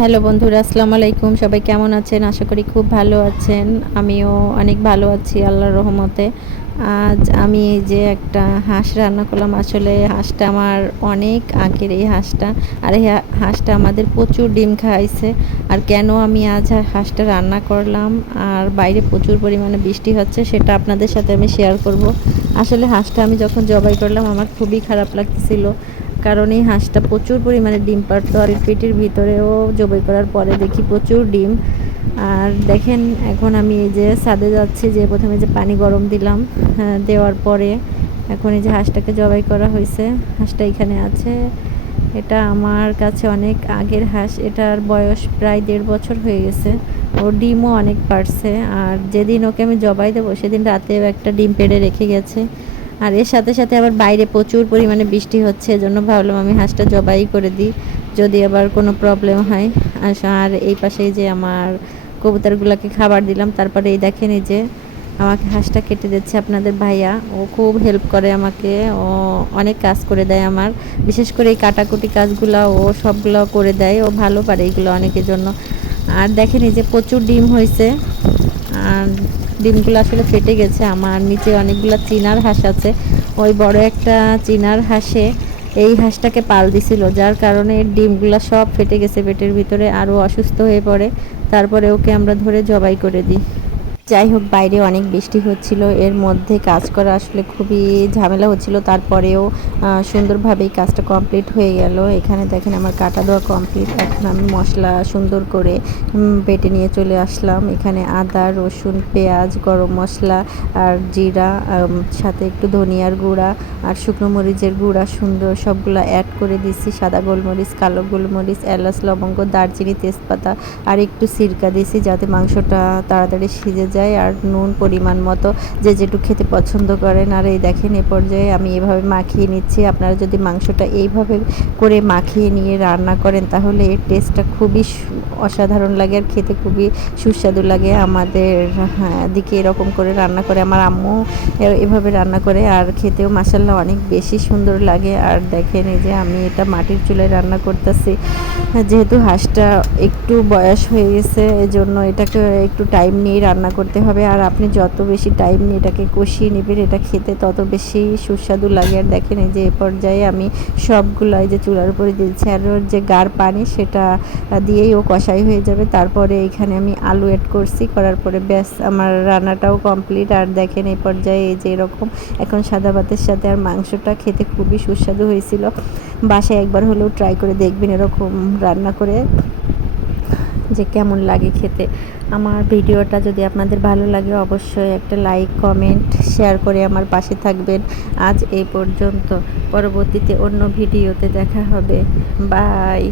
Hello বন্ধুরা, আসসালামু আলাইকুম। সবাই কেমন আছেন? আশা করি খুব ভালো আছেন। আমিও অনেক ভালো আছি আল্লাহর রহমতে। আজ আমি এই যে একটা হাঁস রান্না করলাম। আসলে হাঁসটা আমার অনেক আগের এই হাঁসটা। আর এই হাঁসটা আমাদের প্রচুর ডিম খাইছে। আর কেন আমি আজ হাঁসটা রান্না করলাম আর বাইরে প্রচুর পরিমাণে বৃষ্টি হচ্ছে সেটা আপনাদের সাথে আমি শেয়ার করব। আসলে হাঁসটা আমি যখন জবাই করলাম আমার খুবই খারাপ লাগতেছিল। কারণ এই হাঁসটা প্রচুর পরিমাণে ডিম পাড়তো আর এর পেটের ভিতরেও জবাই করার পরে দেখি প্রচুর ডিম। আর দেখেন এখন আমি এই যে ছাদে যাচ্ছি, যে প্রথমে যে পানি গরম দিলাম, দেওয়ার পরে এখন এই যে হাঁসটাকে জবাই করা হয়েছে। হাঁসটা এখানে আছে। এটা আমার কাছে অনেক আগের হাঁস। এটার বয়স প্রায় 1.5 বছর হয়ে গেছে। ওর ডিমও অনেক পারছে। আর যেদিন ওকে আমি জবাই দেবো সেদিন রাতেও একটা ডিম পেড়ে রেখে গেছে। আর এর সাথে সাথে আবার বাইরে প্রচুর পরিমাণে বৃষ্টি হচ্ছে, এজন্য ভাবলাম আমি হাঁসটা জবাই করে দিই যদি আবার কোনো প্রবলেম হয়। আর এই পাশেই যে আমার কবুতরগুলোকে খাবার দিলাম, তারপরে এই দেখেন এই যে আমাকে হাঁসটা কেটে দিচ্ছে আপনাদের ভাইয়া। ও খুব হেল্প করে আমাকে, ও অনেক কাজ করে দেয় আমার। বিশেষ করে এই কাটাকুটি কাজগুলো ও সবগুলো করে দেয়, ও ভালো পারে এগুলো অনেকের জন্য। আর দেখেন এই যে প্রচুর ডিম হয়েছে। আর ডিমগুলো আসলে ফেটে গেছে। আমার নিচে অনেকগুলো চীনার হাঁস আছে। ওই বড় একটা চীনার হাঁসে এই হাঁসটাকে পাল দিছিল, যার কারণে এর ডিমগুলো সব ফেটে গেছে পেটের ভিতরে, আরও অসুস্থ হয়ে পড়ে। তারপরে ওকে আমরা ধরে জবাই করে দিই। যাই হোক, বাইরে অনেক বৃষ্টি হচ্ছিল, এর মধ্যে কাজ করা আসলে খুবই ঝামেলা হচ্ছিল। তারপরেও সুন্দরভাবেই কাজটা কমপ্লিট হয়ে গেল। এখানে দেখেন আমার কাটা দেওয়া কমপ্লিট। এখন আমি মশলা সুন্দর করে বেটে নিয়ে চলে আসলাম। এখানে আদা, রসুন, পেঁয়াজ, গরম মশলা আর জিরা, সাথে একটু ধনিয়ার গুঁড়া আর শুকনো মরিচের গুঁড়া সুন্দর সবগুলো অ্যাড করে দিছি। সাদা গোলমরিচ, কালো গোলমরিচ, এলাচ, লবঙ্গ, দারচিনি, তেজপাতা আর একটু সিরকা দিছি যাতে মাংসটা তাড়াতাড়ি সিজে যায়। আর নুন পরিমাণ মতো, যে যেটুকু খেতে পছন্দ করেন। আর এই দেখেন এ পর্যায়ে আমি এভাবে মাখিয়ে নিচ্ছি। আপনারা যদি মাংসটা এইভাবে করে মাখিয়ে নিয়ে রান্না করেন তাহলে এর টেস্টটা খুবই অসাধারণ লাগে আর খেতে খুবই সুস্বাদু লাগে। আমাদের দিকে এরকম করে রান্না করে, আমার আম্মু এভাবে রান্না করে, আর খেতেও মাসাল্লাহ অনেক বেশি সুন্দর লাগে। আর দেখেন এই যে আমি এটা মাটির চুলায় রান্না করতেছি। যেহেতু হাঁসটা একটু বয়স হয়ে গেছে এজন্য এটাকে একটু টাইম নিয়ে রান্না করতে হবে। আর আপনি যত বেশি টাইম নিয়ে এটাকে কষিয়ে নেবেন এটা খেতে তত বেশি সুস্বাদু লাগে। আর দেখেন এই যে এ পর্যায়ে আমি সবগুলো এই যে চুলার উপরে দিয়েছি, আর ওর যে গাঢ় পানি সেটা দিয়েই ও কষাই হয়ে যাবে। তারপরে এখানে আমি আলু অ্যাড করছি, করার পরে ব্যাস আমার রান্নাটাও কমপ্লিট। আর দেখেন এই পর্যায়ে এই যে এরকম এখন সাদা ভাতের সাথে আর মাংসটা খেতে খুবই সুস্বাদু হয়েছিল। বাসায় একবার হলেও ট্রাই করে দেখবেন এরকম রান্না করে, যে কেমন লাগে খেতে। আমার ভিডিওটা যদি আপনাদের ভালো লাগে অবশ্যই একটা লাইক, কমেন্ট, শেয়ার করে আমার পাশে থাকবেন। আজ এই পর্যন্ত, পরবর্তীতে অন্য ভিডিওতে দেখা হবে। বাই।